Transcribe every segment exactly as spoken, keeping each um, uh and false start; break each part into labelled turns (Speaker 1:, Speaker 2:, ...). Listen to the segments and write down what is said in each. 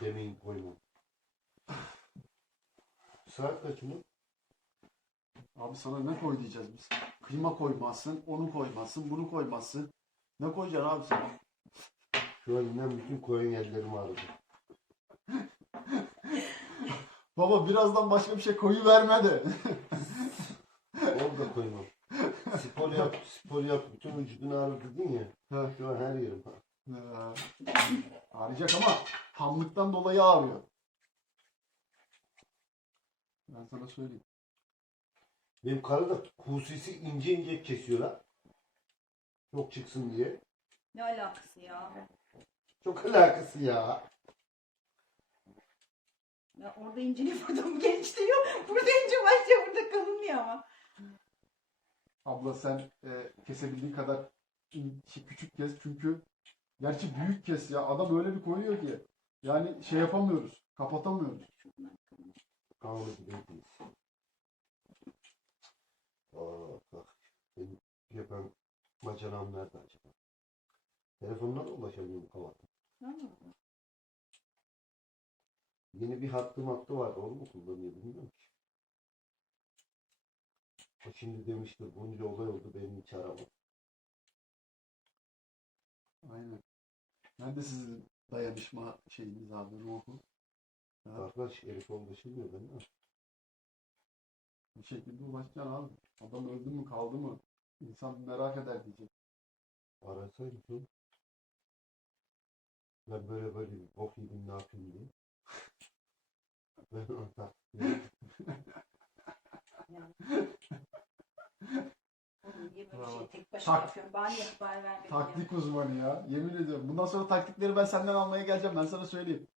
Speaker 1: demeyin koymam. Saat kaç mı?
Speaker 2: Abi sana ne koy diyeceğiz biz? Kıyma koymazsın, onu koymazsın, bunu koymazsın. Ne koyacaksın abi sen?
Speaker 1: Şu an inan bütün koyun ellerim ağrıdı.
Speaker 2: Baba birazdan başka bir şey koyu verme de.
Speaker 1: Orada koymam. Spor yap, spor yap. Bütün vücudun ağrı dedin ya.
Speaker 2: Ha.
Speaker 1: Şu an her yerim.
Speaker 2: Ha. Ağrıyacak ama hamlıktan dolayı ağrıyor. Ben sana söyleyeyim.
Speaker 1: Benim karı da husisi ince ince kesiyorlar. Çok çıksın diye.
Speaker 3: Ne alakası ya?
Speaker 1: Çok alakası ya.
Speaker 3: Ya orada inceli burada mı genişliyor? Burada ince başlıyor, burada kalınmıyor ama.
Speaker 2: Abla sen e, kesebildiğin kadar in- şey, küçük kes çünkü gerçi büyük kes ya. Adam öyle bir koyuyor ki yani şey yapamıyoruz. Kapatamıyoruz.
Speaker 1: Kanlı gideydiniz. Aa bak. Benim yapan maceram nerede acaba? Telefonla da ulaşamıyorum kavakta. Yeni bir hattı hattı vardı. Onu mu kullanıyor bilmiyorum ki. O şimdi demiştir bunca olay oldu benim hiç aramadım.
Speaker 2: Aynen. Nerede sizin dayanışma şeyiniz abi ruhu? Ha,
Speaker 1: Arkadaş herif ulaşılmıyor ben de.
Speaker 2: bir şekilde ulaşacaksın abi. Adam öldü mü kaldı mı? İnsan merak eder diyecek.
Speaker 1: Arasaydım canım. Ben böyle böyle bir bok yedim ne yapayım diye. Ben onu takdim
Speaker 3: Oğlum niye böyle
Speaker 2: Bravo.
Speaker 3: şey tek başına
Speaker 2: Tak-
Speaker 3: yapıyorum? Bana niye haber vermedin
Speaker 2: Taktik uzmanı ya. Yemin ediyorum. Bundan sonra taktikleri ben senden almaya geleceğim. Ben sana söyleyeyim.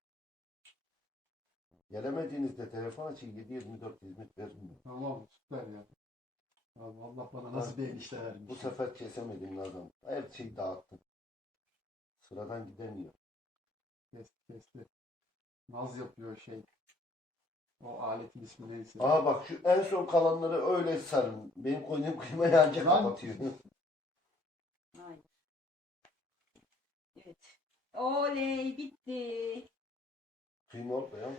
Speaker 1: Gelemediğinizde telefon açın yedi yirmi dört hizmet verin.
Speaker 2: Tamam süper ya. Abi Allah bana nasıl bir enişte vermiş.
Speaker 1: Bu sefer kesemedim adam. Her şeyi dağıttım. Sıradan gidemiyor.
Speaker 2: Kesti kesti. Naz yapıyor şey. O aletin ismi neyse.
Speaker 1: Aa bak şu en son kalanları öyle sarın. Benim koyduğum kıymayı ancak
Speaker 2: Lan-
Speaker 1: kapatıyor.
Speaker 3: Hayır. Evet. Oley bitti.
Speaker 1: Kıyma orada ya.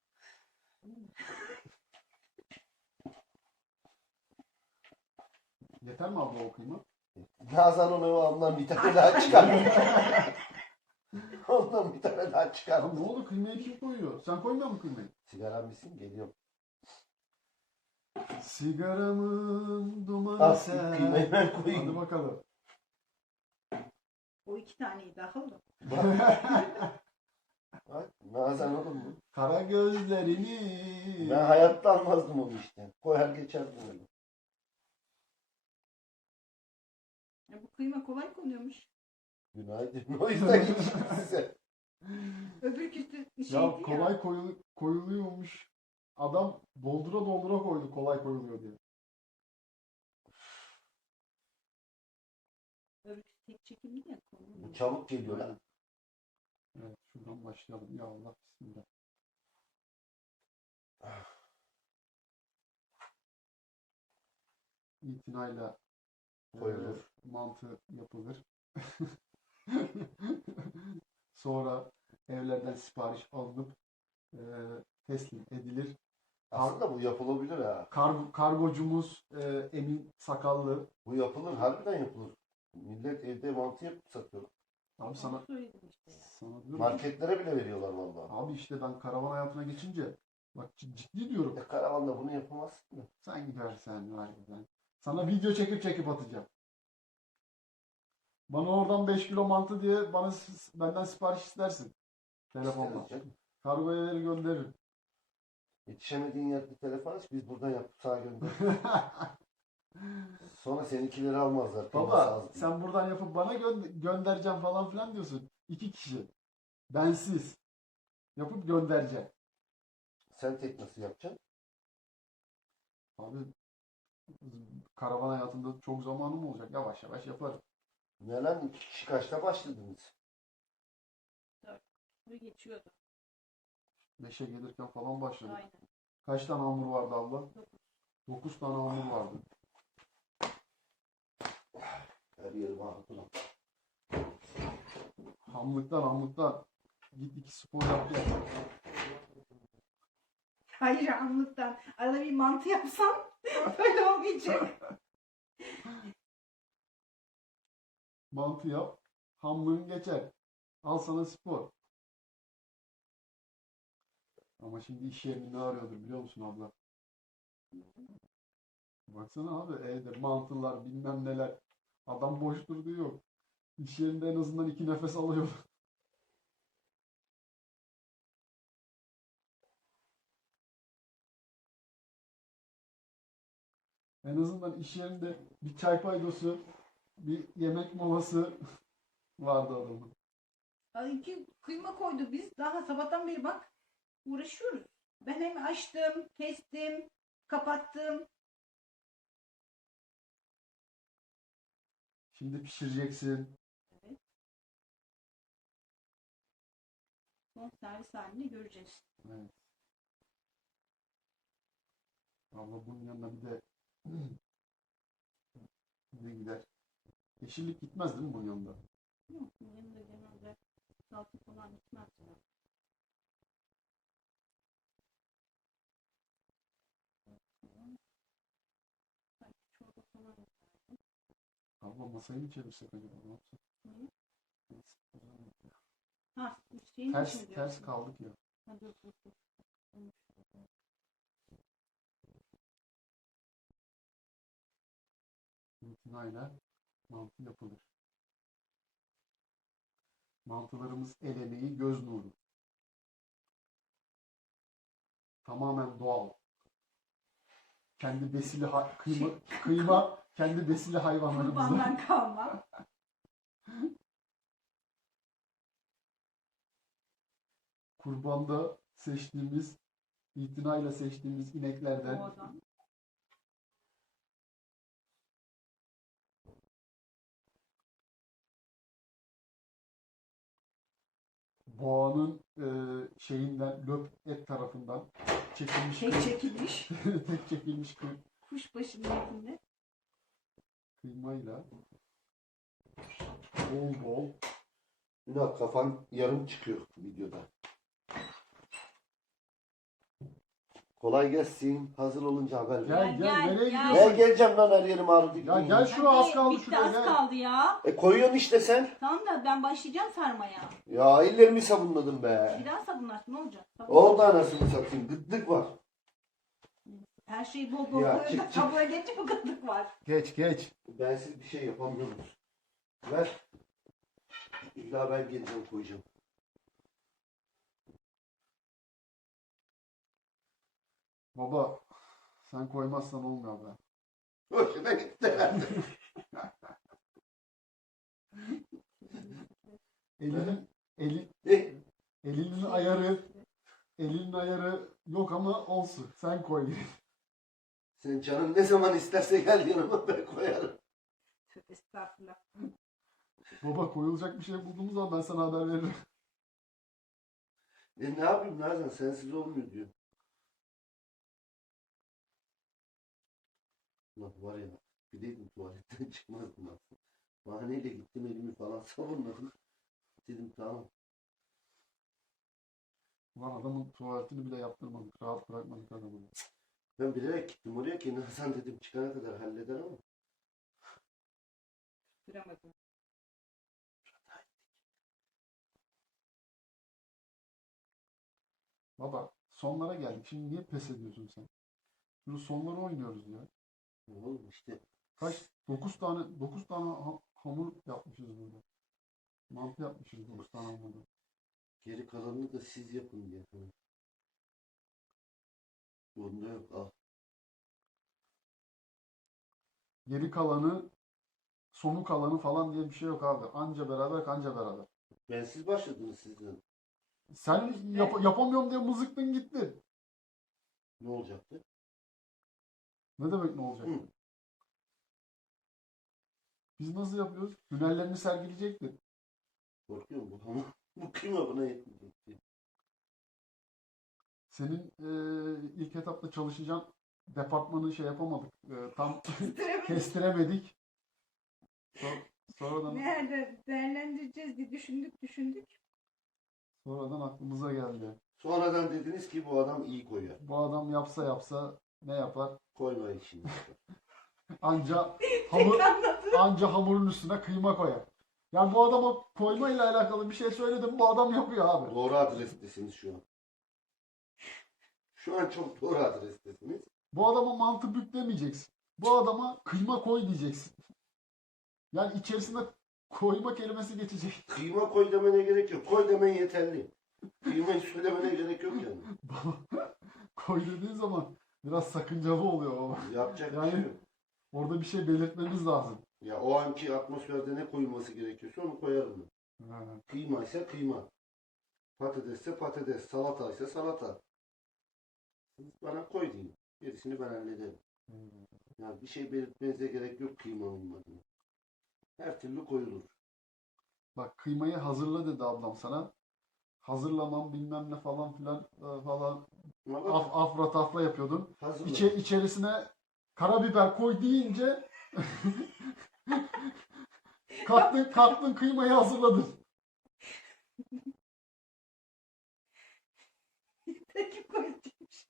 Speaker 2: Yeter mi abla o kıyma?
Speaker 1: Nazan onu ondan bir tane daha çıkar. Ondan bir tane daha çıkar.
Speaker 2: Ya ne oldu kıymayı kim koyuyor? Sen koymuyor musun kıymayı?
Speaker 1: Sigaram bitsin geliyorum.
Speaker 2: Sigaramın dumanı
Speaker 1: Al
Speaker 2: sen.
Speaker 1: kıymayı ben
Speaker 2: Hadi
Speaker 1: koyayım.
Speaker 2: bakalım.
Speaker 3: O iki taneyi daha aldım.
Speaker 1: Bak Nazan oğlum bu.
Speaker 2: Kara gözlerini.
Speaker 1: Ben hayatta almazdım onu işte. Koyar geçerdim öyle.
Speaker 3: Ya bu kıyma kolay konuyormuş.
Speaker 1: Günaydın. O yüzden hiç size.
Speaker 3: Öbür kötü şeydi
Speaker 2: Ya
Speaker 3: ya.
Speaker 2: kolay koyul koyuluyormuş. Adam doldura doldura koydu kolay koyuluyor diye.
Speaker 3: Öbür tek çekimli ya
Speaker 1: Bu
Speaker 3: konuyor.
Speaker 1: çabuk geliyor lan.
Speaker 2: Evet şuradan başlayalım. Ya Allah bismillah. İtinayla
Speaker 1: Koyulur.
Speaker 2: e, mantı yapılır. Sonra evlerden sipariş alınıp e, teslim edilir.
Speaker 1: Aslında bu yapılabilir ha.
Speaker 2: Kargo, kargocumuz e, Emin Sakallı.
Speaker 1: Bu yapılır. Harbiden yapılır. Millet evde mantı yapıp satıyor.
Speaker 2: Abi sana
Speaker 3: Onu söyledim işte ya.
Speaker 2: sana diyorum ki,
Speaker 1: Marketlere bile veriyorlar vallahi.
Speaker 2: abi işte ben karavan hayatına geçince bak cid- ciddi diyorum.
Speaker 1: E karavanda bunu yapamazsın da.
Speaker 2: Sen gidersen var ya ben. Sana video çekip çekip atacağım. Bana oradan beş kilo mantı diye bana s- benden sipariş istersin. Telefonla.
Speaker 1: İsteriz canım.
Speaker 2: Kargoya verir gönderirim.
Speaker 1: Yetişemediğin yerde telefon aç biz buradan yapıp sağa gönder. Sonra seninkileri almazlar. kıyması
Speaker 2: Baba
Speaker 1: az diye.
Speaker 2: sen buradan yapıp bana gö- göndereceğim falan filan diyorsun. İki kişi. Bensiz. Yapıp göndereceğim.
Speaker 1: Sen tek nasıl yapacaksın?
Speaker 2: Abi karavan hayatında çok zamanım olacak. Yavaş yavaş yaparım.
Speaker 1: Ne lan iki kişi kaçta başladınız?
Speaker 3: Bu geçiyordu.
Speaker 2: Beşe gelirken falan başladık.
Speaker 3: Aynen.
Speaker 2: Kaç tane hamur vardı abla?
Speaker 3: Dokuz.
Speaker 2: Dokuz tane hamur vardı.
Speaker 1: Her yerim ağrıdı lan.
Speaker 2: Hamlıktan hamlıktan. Git iki spor yap gel.
Speaker 3: Hayranlıktan. Arada bir mantı yapsam böyle olmayacak.
Speaker 2: Mantı yap. Hamlığın geçer. Al sana spor. Ama şimdi iş yerinde ne arıyordur biliyor musun abla? Baksana abi evde mantılar bilmem neler. Adam boş durduğu yok. İş yerinde en azından iki nefes alıyor. En azından iş yerinde bir çay paydosu, bir yemek molası vardı adamın.
Speaker 3: Ay ki kıyma koydu biz. Daha sabahtan beri bak uğraşıyoruz. Ben hem açtım, kestim, kapattım.
Speaker 2: Şimdi pişireceksin.
Speaker 3: Evet. Son servis halini göreceğiz.
Speaker 2: Evet. Abla bunun yanına bir de ne gider? Yeşillik gitmez değil mi bunun yanında?
Speaker 3: Yok, yanında genelde salça falan gitmez. ya. Sanki çorba falan yapardım.
Speaker 2: Abla masayı mı çevirsek acaba? Ne yapsak?
Speaker 3: Neyi?
Speaker 2: Neyse, o zaman
Speaker 3: Ha, şeyin
Speaker 2: Ters,
Speaker 3: için
Speaker 2: ters
Speaker 3: diyorsun.
Speaker 2: kaldık ya.
Speaker 3: Ha, dur, dur, dur.
Speaker 2: İtinayla mantı yapılır. Mantılarımız el emeği, göz nuru. Tamamen doğal. Kendi besili ha- kıyma, kıyma kendi besili hayvanlarımızdan.
Speaker 3: Kurbandan kalma.
Speaker 2: Kurbanda seçtiğimiz, itinayla seçtiğimiz ineklerden.
Speaker 3: Doğadan.
Speaker 2: Boğanın e, şeyinden, löp et tarafından çekilmiş
Speaker 3: Tek
Speaker 2: kıy-
Speaker 3: çekilmiş.
Speaker 2: tek çekilmiş kıy-
Speaker 3: Kuşbaşı niyetinde.
Speaker 2: kıymayla bol bol.
Speaker 1: Ünal kafan yarım çıkıyor videoda. Kolay gelsin. Hazır olunca haber ver.
Speaker 2: Gel gel,
Speaker 3: Gel,
Speaker 2: nereye
Speaker 3: gel.
Speaker 2: gidiyorsun?
Speaker 1: Ben geleceğim lan, her yerim ağrıdı.
Speaker 2: Ya
Speaker 1: gideyim
Speaker 2: gel şuraya, az kaldı
Speaker 3: bitti,
Speaker 2: şuraya
Speaker 3: az
Speaker 2: gel.
Speaker 3: kaldı ya.
Speaker 1: E koyuyorsun işte sen.
Speaker 3: Tamam da ben başlayacağım sarmaya.
Speaker 1: Ya ellerimi sabunladım be.
Speaker 3: Bir daha sabunlarsın, ne olacak? Sabun.
Speaker 1: Oldu anasını satayım. Gıddık var.
Speaker 3: Her şey bol bol
Speaker 1: Ya,
Speaker 3: böyle
Speaker 1: çık, çık.
Speaker 3: tabloya geçip bu gıtlık var.
Speaker 2: Geç geç.
Speaker 1: Bensiz bir şey yapamıyoruz. Ver. İlla ben geleceğim, koyacağım.
Speaker 2: Baba sen koymazsan olmuyor be.
Speaker 1: Hoşuna gitti herhalde.
Speaker 2: Elinin eli,
Speaker 1: Eh,
Speaker 2: elinin ayarı elinin ayarı yok ama olsun. Sen koy.
Speaker 1: Sen canın ne zaman isterse gel yanıma, ben koyarım.
Speaker 3: Tövbe estağfurullah.
Speaker 2: Baba koyulacak bir şey bulduğumuz zaman ben sana haber veririm.
Speaker 1: E ne yapayım Nazan, sensiz olmuyor diyor. Ulan var ya, bir deydim tuvaletten çıkmazdım aslında. Bahaneyle gittim, elimi falan savunmadım. Dedim tamam.
Speaker 2: Ulan adamın tuvaletini bile yaptırmadık. Rahat bırakmadık adamı.
Speaker 1: Ben bilerek gittim oraya ki Nazan dedim çıkana kadar halleder ama.
Speaker 3: Duramadım.
Speaker 2: Baba sonlara geldik. Şimdi niye pes ediyorsun sen? Şunu sonları oynuyoruz ya.
Speaker 1: Oğlum işte
Speaker 2: Kaç? Dokuz tane dokuz tane ha- hamur yapmışız burada. Mantı yapmışız dokuz tane hamurda.
Speaker 1: geri kalanını da siz yapın diye. Hı. Bunda yok, al.
Speaker 2: Geri kalanı, sonu kalanı falan diye bir şey yok abi. Anca beraber kanca beraber.
Speaker 1: Ben siz başladınız sizden.
Speaker 2: Sen yap- yapamıyorum diye mızıktın gitti.
Speaker 1: Ne olacaktı?
Speaker 2: Ne demek ne olacak?
Speaker 1: Hı.
Speaker 2: Biz nasıl yapıyoruz? Hünerlerini sergileyecekti.
Speaker 1: Korkuyorum bu ama bu kıyma buna yetmeyecek diye.
Speaker 2: Senin eee, ilk etapta çalışacağın departmanı şey yapamadık. Eee, tam kestiremedik. So- sonradan
Speaker 3: Nerede değerlendireceğiz diye düşündük düşündük.
Speaker 2: Sonradan aklımıza geldi.
Speaker 1: Sonradan dediniz ki bu adam iyi koyar.
Speaker 2: Bu adam yapsa yapsa ne yapar?
Speaker 1: Koyma işini.
Speaker 2: Anca hamur,
Speaker 3: Anladım.
Speaker 2: anca hamurun üstüne kıyma koyar. Yani bu adama koyma ile alakalı bir şey söyledim, bu adam yapıyor abi.
Speaker 1: Doğru adrestesiniz şu an. Şu an çok doğru adrestesiniz.
Speaker 2: Bu adama mantı büklemeyeceksin. Bu adama kıyma koy diyeceksin. Yani içerisine koyma kelimesi geçecek.
Speaker 1: Kıyma koy demene gerek yok. Koy demen yeterli. Kıymayı söylemene gerek yok yani.
Speaker 2: Koy dediğin zaman biraz sakıncalı oluyor baba.
Speaker 1: Yapacak bir
Speaker 2: Yani-
Speaker 1: şey yok.
Speaker 2: Orada bir şey belirtmemiz lazım.
Speaker 1: Ya o anki atmosferde ne koyulması gerekiyorsa onu koyarım ben.
Speaker 2: Ha.
Speaker 1: Kıyma ise kıyma. Patatesse patates. Salata ise salata. Siz bana koy deyin. Gerisini ben hallederim. Yani bir şey belirtmenize gerek yok kıyma olmadığını. Her türlü koyulur.
Speaker 2: Bak kıymayı hazırla dedi ablam sana. Hazırlamam bilmem ne falan filan e, falan
Speaker 1: Ama bak,
Speaker 2: af, afra tafra yapıyordun.
Speaker 1: hazırla.
Speaker 2: İçe, içerisine karabiber koy deyince kalktın, kalktın kıymayı hazırladın.
Speaker 3: Peki koyacakmış.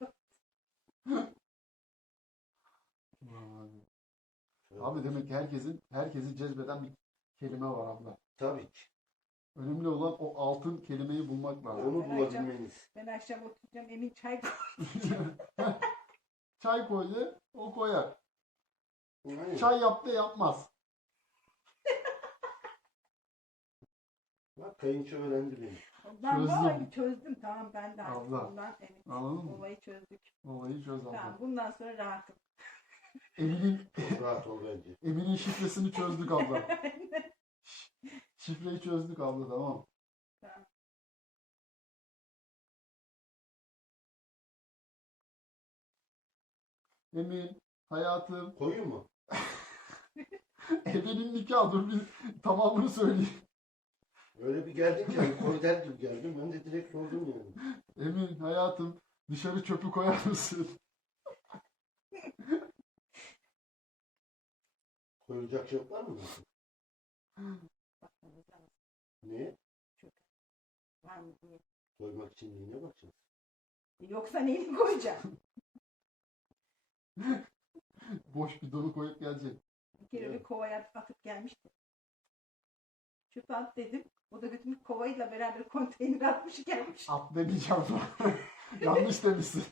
Speaker 2: Abi demek ki herkesin herkesi cezbeden bir kelime var abla.
Speaker 1: Tabii ki.
Speaker 2: Önemli olan o altın kelimeyi bulmak lazım.
Speaker 1: Onu
Speaker 3: Ben
Speaker 1: bulabilmeniz.
Speaker 3: Ben akşam oturacağım Emin çay koy.
Speaker 2: Çay koydu, o koyar.
Speaker 1: Yani,
Speaker 2: Çay yaptı yapmaz.
Speaker 1: bak kayınço öğrendi beni.
Speaker 3: Ben
Speaker 2: Çözdüm.
Speaker 3: vallahi çözdüm. Tamam ben de artık
Speaker 2: Abla.
Speaker 3: bundan evet.
Speaker 2: Anladın mı?
Speaker 3: Olayı çözdük.
Speaker 2: Olayı çöz abla.
Speaker 3: Tamam bundan sonra rahatım.
Speaker 2: Emin'in
Speaker 1: Çok rahat ol bence.
Speaker 2: Emin'in şifresini çözdük abla. Şifreyi çözdük abla, tamam.
Speaker 3: Tamam.
Speaker 2: Emin, hayatım,
Speaker 1: Koyun mu?
Speaker 2: Emin'in nikahı, dur bir tamamını söyleyeyim.
Speaker 1: Öyle bir geldin ki hani koy der gibi geldim. Ben de direkt sordum yani.
Speaker 2: Emin, hayatım, dışarı çöpü koyar mısın?
Speaker 1: Koyulacak şey var mı?
Speaker 3: Bakmamız lazım.
Speaker 1: Niye?
Speaker 3: Var mı diye.
Speaker 1: Koymak için neyine bakacağız?
Speaker 3: Yoksa neyini koyacağım?
Speaker 2: Boş bidonu koyup gelecek.
Speaker 3: Bir kere
Speaker 1: Evet.
Speaker 3: bir kovaya atıp gelmişti. Çöpe at dedim. O da götürmüş kovayla beraber konteyner atmış gelmiş.
Speaker 2: At demeyeceğim. Yanlış demişsin.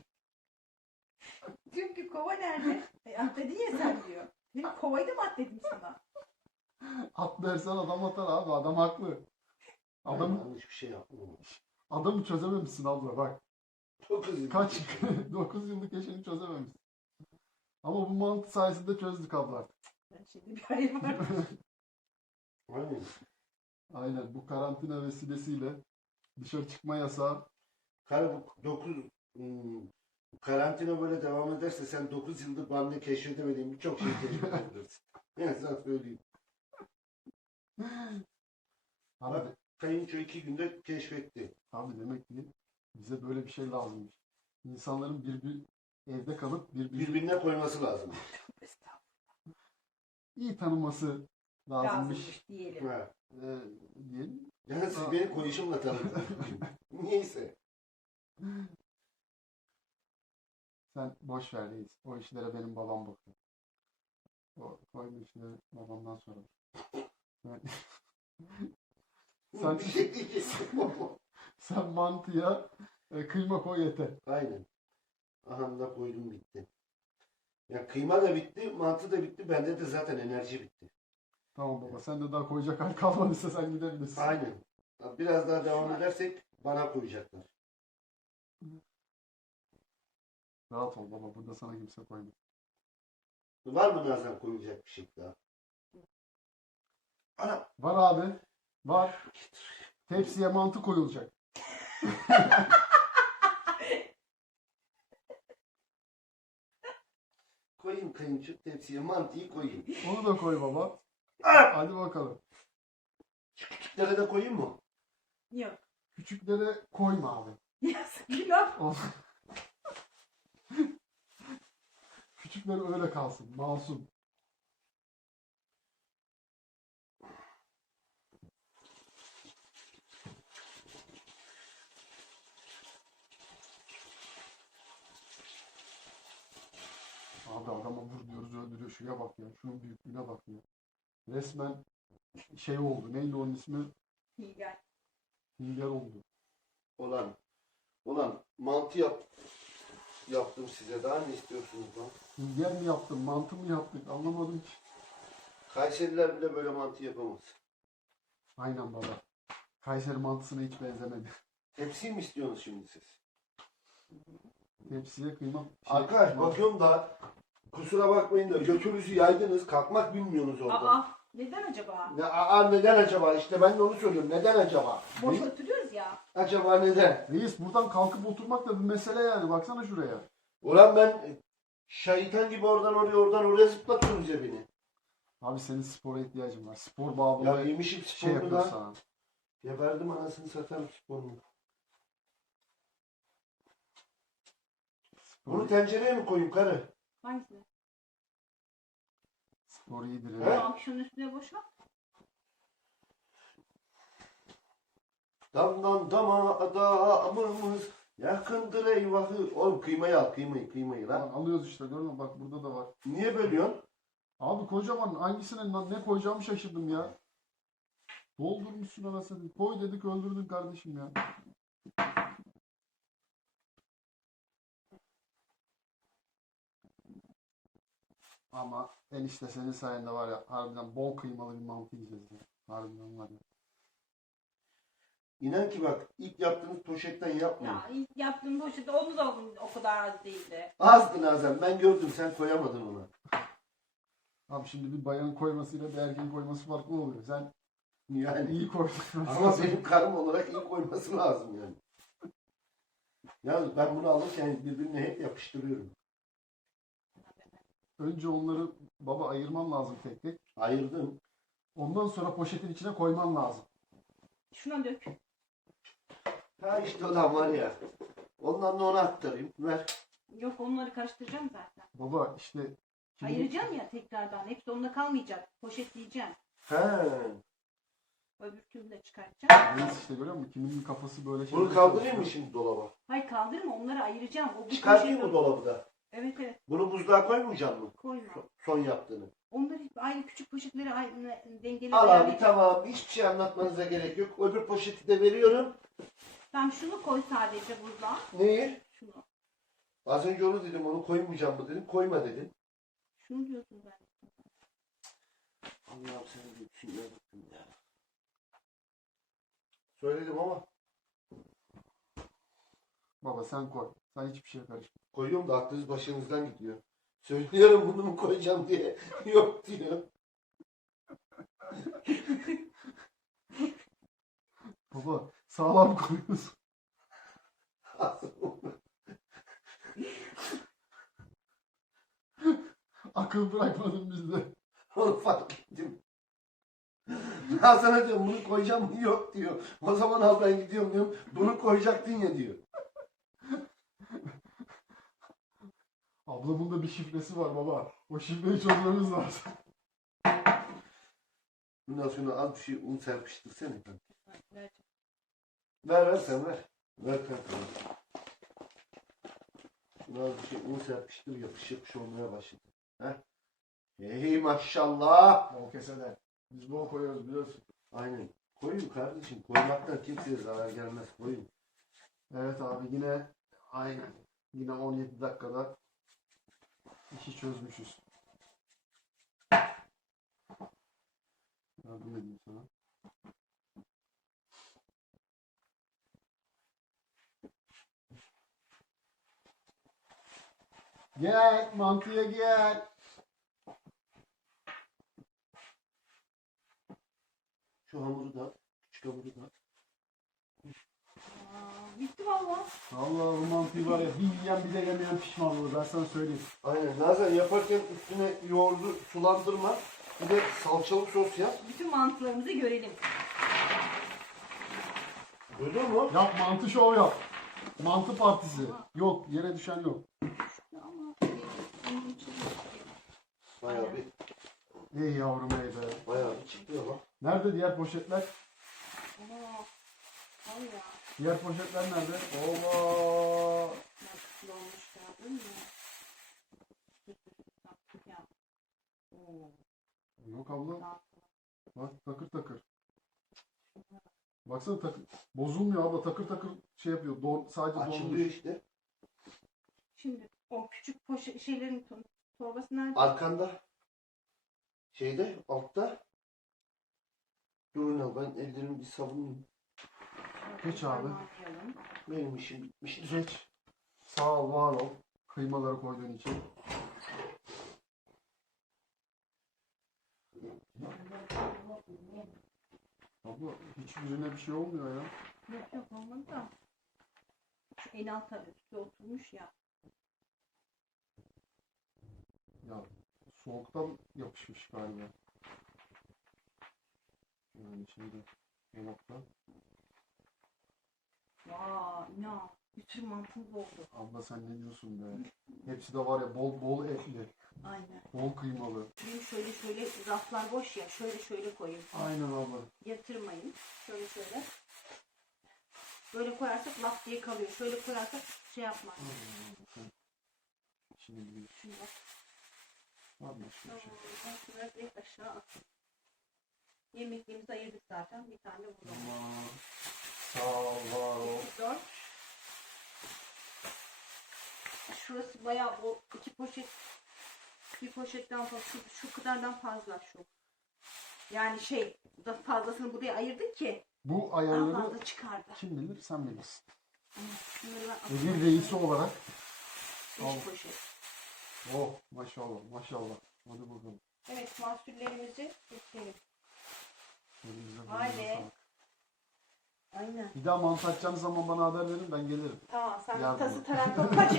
Speaker 3: Çünkü kova nerede? E, at dedin ya sen diyor. Dedim kovayı da mı at dedim sana.
Speaker 2: At dersen adam atar abi. Adam haklı.
Speaker 1: Ben
Speaker 2: Adam,
Speaker 1: yanlış bir şey yapmam.
Speaker 2: adamı çözememişsin abla bak.
Speaker 1: Çok hızlı.
Speaker 2: Kaç dokuz yıllık yaşını çözememişsin. Ama bu mantı sayesinde çözdük abla artık.
Speaker 3: Ben şimdi bir hayır var.
Speaker 1: Aynen.
Speaker 2: Aynen, bu karantina vesilesiyle dışarı çıkma yasağı.
Speaker 1: Kara bu dokuz hmm, karantina böyle devam ederse sen dokuz yıldır bende keşfedemediğin birçok şey keşfedebilirsin. Ben sana söyleyeyim.
Speaker 2: Abi,
Speaker 1: Bak kayınço iki günde keşfetti.
Speaker 2: abi demek ki bize böyle bir şey lazımmış. İnsanların birbir evde kalıp birbirini
Speaker 1: Birbirine koyması lazım.
Speaker 3: Estağfurullah.
Speaker 2: iyi tanıması lazımmış.
Speaker 3: Lazımmış diyelim.
Speaker 1: Ha.
Speaker 2: Ee, diyelim.
Speaker 1: Yani siz
Speaker 2: Aa.
Speaker 1: beni koyuşumla tanıdınız bugün. Niyeyse.
Speaker 2: Sen boş ver reis. O işlere benim babam bakıyor. O koyma işleri babamdan sonra. Sen, sen,
Speaker 1: Bir şey diyeceksin.
Speaker 2: sen mantıya e, kıyma koy yeter.
Speaker 1: Aynen. Aha da koydum bitti. Ya kıyma da bitti, mantı da bitti. Bende de zaten enerji bitti.
Speaker 2: Tamam baba, sen de daha koyacak hal kalmadıysa sen gidebilirsin.
Speaker 1: Aynen. Biraz daha devam edersek bana koyacaklar.
Speaker 2: Rahat ol baba, burada sana kimse koymaz.
Speaker 1: Var mı Nazan koyacak bir şey daha? Ana.
Speaker 2: Var abi. Var. Tepsiye mantı koyulacak.
Speaker 1: Koyayım kayınço tepsiye mantıyı koyayım.
Speaker 2: Onu da koy baba.
Speaker 1: Ah!
Speaker 2: Hadi bakalım.
Speaker 1: Küçüklere de koyayım mı?
Speaker 3: Yok.
Speaker 2: Küçüklere koyma abi.
Speaker 3: Yazık günah.
Speaker 2: O- Küçükler öyle kalsın. Masum. adama vur diyoruz öldürüyor. Şuraya bak ya. Şunun büyüklüğüne bak ya. Resmen şey oldu. Neydi onun ismi?
Speaker 3: Hilal.
Speaker 2: Hilal oldu.
Speaker 1: Ulan, ulan mantı yap, yaptım size. Daha ne istiyorsunuz lan?
Speaker 2: Hilal mi yaptın? Mantı mı yaptık? Anlamadım ki.
Speaker 1: Kayseriler bile böyle mantı yapamaz.
Speaker 2: Aynen baba. Kayseri mantısına hiç benzemedi.
Speaker 1: Tepsi mi istiyorsunuz şimdi siz?
Speaker 2: Tepsiye kıyma. Şey,
Speaker 1: Arkadaş
Speaker 2: mantı-
Speaker 1: bakıyorum da kusura bakmayın da götünüzü yaydınız. Kalkmak bilmiyorsunuz oradan.
Speaker 3: Aa, neden acaba?
Speaker 1: Ne, aa, neden acaba? İşte ben de onu söylüyorum. Neden acaba?
Speaker 3: Boş oturuyoruz ya.
Speaker 1: Acaba neden?
Speaker 2: Reis buradan kalkıp oturmak da bir mesele yani. Baksana şuraya.
Speaker 1: Ulan ben şeytan gibi oradan oraya oradan oraya zıplatıyorsunuz ya beni.
Speaker 2: Abi senin spora ihtiyacın var. Spor
Speaker 1: Ya
Speaker 2: bağımlılığı
Speaker 1: yemişim
Speaker 2: şey
Speaker 1: sporunu
Speaker 2: yapıyor
Speaker 1: da.
Speaker 2: sana.
Speaker 1: Geberdim anasını satarım sporunu.
Speaker 2: Spor,
Speaker 1: Bunu tencereye mi koyayım karı?
Speaker 3: Hangisini?
Speaker 2: spor iyidir
Speaker 1: He?
Speaker 2: ya.
Speaker 3: Tamam şunun üstüne boşalt.
Speaker 1: Damdan dama adamımız yakındır eyvahı. Oğlum kıymayı al kıymayı kıymayı
Speaker 2: Lan
Speaker 1: lan.
Speaker 2: alıyoruz işte görüyor musun? Bak burada da var.
Speaker 1: Niye bölüyorsun?
Speaker 2: Abi kocaman hangisine lan ne koyacağımı şaşırdım ya. Doldurmuşsun anasını. Koy dedik öldürdün kardeşim ya. Ama enişte senin sayende var ya harbiden bol kıymalı bir mantı yiyeceğiz ya. Harbiden var ya.
Speaker 1: İnan ki bak ilk yaptığınız poşetten yapmayın.
Speaker 3: Ya ilk yaptığım poşeti onu da o kadar az değildi.
Speaker 1: Azdı Nazan ben gördüm sen koyamadın ona.
Speaker 2: Abi şimdi bir bayanın koymasıyla bir erkeğin koyması farklı oluyor. Sen
Speaker 1: Yani
Speaker 2: iyi koydun.
Speaker 1: ama benim karım olarak iyi koyması lazım yani. Yalnız ben bunu alırken birbirine hep yapıştırıyorum.
Speaker 2: Önce onları baba ayırman lazım tek tek.
Speaker 1: Ayırdım.
Speaker 2: Ondan sonra poşetin içine koyman lazım.
Speaker 3: Şuna dök.
Speaker 1: Ha işte olan var ya. Ondan da ona aktarayım. Ver.
Speaker 3: Yok onları karıştıracağım zaten.
Speaker 2: Baba işte kimin-
Speaker 3: Ayıracağım ya tekrardan. Hepsi onda kalmayacak. Poşetleyeceğim.
Speaker 1: He.
Speaker 3: Öbür türlü de çıkartacağım.
Speaker 2: Reis işte görüyor musun? Kiminin kafası böyle şey.
Speaker 1: Bunu kaldırayım mı şimdi dolaba?
Speaker 3: Hayır kaldırma onları ayıracağım. O bu
Speaker 1: Çıkartayım
Speaker 3: poşet-
Speaker 1: mı dolabı da?
Speaker 3: Evet evet
Speaker 1: Bunu buzluğa koymayacak mı?
Speaker 3: koyma.
Speaker 1: Son yaptığını.
Speaker 3: Onları hep ayrı küçük poşetlere aynı dengeli
Speaker 1: Al abi
Speaker 3: ayarlayacağım.
Speaker 1: tamam. Hiçbir şey anlatmanıza gerek yok. Öbür poşeti de veriyorum.
Speaker 3: Tamam şunu koy sadece buzluğa.
Speaker 1: Neyi?
Speaker 3: Şunu.
Speaker 1: Az önce onu dedim. Onu koymayacağım mı dedim. Koyma dedin.
Speaker 3: Şunu diyorsun ben.
Speaker 1: Allah'ım seni büyüksün ya Rabbim ya. Söyledim ama
Speaker 2: Baba sen koy. Sen hiçbir şeye karışma.
Speaker 1: koyuyorum da aklınız başınızdan gidiyor. Söylüyorum bunu mu koyacağım diye. Yok diyor.
Speaker 2: Baba sağlam koyuyorsun. Akıl bırakmadın bizde.
Speaker 1: Onu fark ettim. Ya sana diyorum bunu koyacağım mı? Yok diyor. O zaman al ben gidiyorum diyorum. Bunu koyacaktın ya diyor.
Speaker 2: Ablamın da bir şifresi var baba. O şifreyi çözmemiz lazım.
Speaker 1: Bundan sonra az bir şey un serpiştirsene.
Speaker 3: Ver.
Speaker 1: Ver ver sen ver. Ver kanka. Şuna az bir şey un serpiştir yapış yapış olmaya başladı. Heh. Hey maşallah.
Speaker 2: Bol kesede. Biz bol koyuyoruz biliyorsun.
Speaker 1: Aynen. Koyun kardeşim. Koymaktan kimseye zarar gelmez. Koyun.
Speaker 2: Evet abi yine aynen. Yine on yedi dakikada işi çözmüşüz. Yardım edeyim sana. Gel mantıya gel.
Speaker 1: Şu hamuru da. Küçük hamuru da.
Speaker 3: Aa, bitti valla.
Speaker 2: Vallahi bu mantıyı var ya bir yiyen bir de yemeyen pişman olur ben sana söyleyeyim.
Speaker 1: Aynen. Nazan yaparken üstüne yoğurdu sulandırma. Bir de salçalı sos yap.
Speaker 3: Bütün mantılarımızı görelim.
Speaker 1: Duydun mu?
Speaker 2: Yap mantı şov yap. Mantı partisi. Yok yere düşen yok.
Speaker 3: Ama onun için-
Speaker 1: Bayağı
Speaker 3: Aynen.
Speaker 1: bir,
Speaker 2: Ey yavrum ey be.
Speaker 1: bayağı bir çıktı ama.
Speaker 2: Nerede diğer poşetler?
Speaker 3: Aa, var ya.
Speaker 2: Diğer poşetler nerede? Allah.
Speaker 3: Nasıl olmuş gördün mü? Oo.
Speaker 2: Yok abla.
Speaker 3: Daha-
Speaker 2: Bak takır takır. Baksana takır. Bozulmuyor abla. Takır takır şey yapıyor. Don, sadece
Speaker 1: Açılıyor
Speaker 2: donmuş.
Speaker 1: işte.
Speaker 3: Şimdi o küçük poşet şeylerin to- torbası nerede?
Speaker 1: Arkanda. Şeyde altta. Durun al, ben ellerimi bir savunayım.
Speaker 2: Geç abi.
Speaker 3: Parmağlayalım.
Speaker 1: Benim işim bitmiştir.
Speaker 2: Geç. Sağ ol, var ol. Kıymaları koyduğun için. Abla hiç yüzüne bir şey olmuyor ya.
Speaker 3: Yok yok olmadı da. Şu en alta üstü oturmuş ya.
Speaker 2: Ya soğuktan yapışmış galiba. Yani şimdi dolapta.
Speaker 3: Vaa inan. Bütün mantığım oldu.
Speaker 2: Abla sen ne diyorsun be? Hepsi de var ya bol bol etli.
Speaker 3: Aynen.
Speaker 2: Bol kıymalı.
Speaker 3: Benim şöyle şöyle raflar boş ya. Şöyle şöyle koyayım.
Speaker 2: Aynen abla.
Speaker 3: Yatırmayın. Şöyle şöyle. Böyle koyarsak laf diye kalıyor. Şöyle koyarsak şey yapmaz.
Speaker 2: Şimdi bir
Speaker 3: Şunu bak.
Speaker 2: var mı başka bir şey?
Speaker 3: Ben şunları direkt aşağı atayım. Yemekliğimizi ayırdık zaten. Bir tane burada.
Speaker 2: Tamam. Sağ ol, var ol.
Speaker 3: Dört. Şurası bayağı o iki poşet bir poşetten fazla şu, şu kadardan fazla şu. Yani şey da fazlasını buraya ayırdık ki
Speaker 2: Bu
Speaker 3: daha
Speaker 2: ayarları
Speaker 3: fazla çıkardı.
Speaker 2: kim bilir sen bilirsin.
Speaker 3: Ama şunları ben atayım.
Speaker 2: Evin reisi olarak.
Speaker 3: Beş
Speaker 2: Al.
Speaker 3: poşet.
Speaker 2: Oh maşallah maşallah. Hadi bakalım.
Speaker 3: Evet mahsullerimizi keselim.
Speaker 2: Elinize
Speaker 3: Vay
Speaker 2: burnuna
Speaker 3: be.
Speaker 2: sağlık.
Speaker 3: Aynen.
Speaker 2: Bir daha mantı açacağınız zaman bana haber verin ben gelirim.
Speaker 3: Tamam sen
Speaker 2: Yardım
Speaker 3: tası
Speaker 2: et.
Speaker 3: tarak kaç.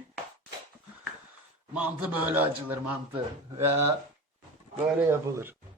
Speaker 2: Mantı böyle açılır mantı. Ya böyle yapılır.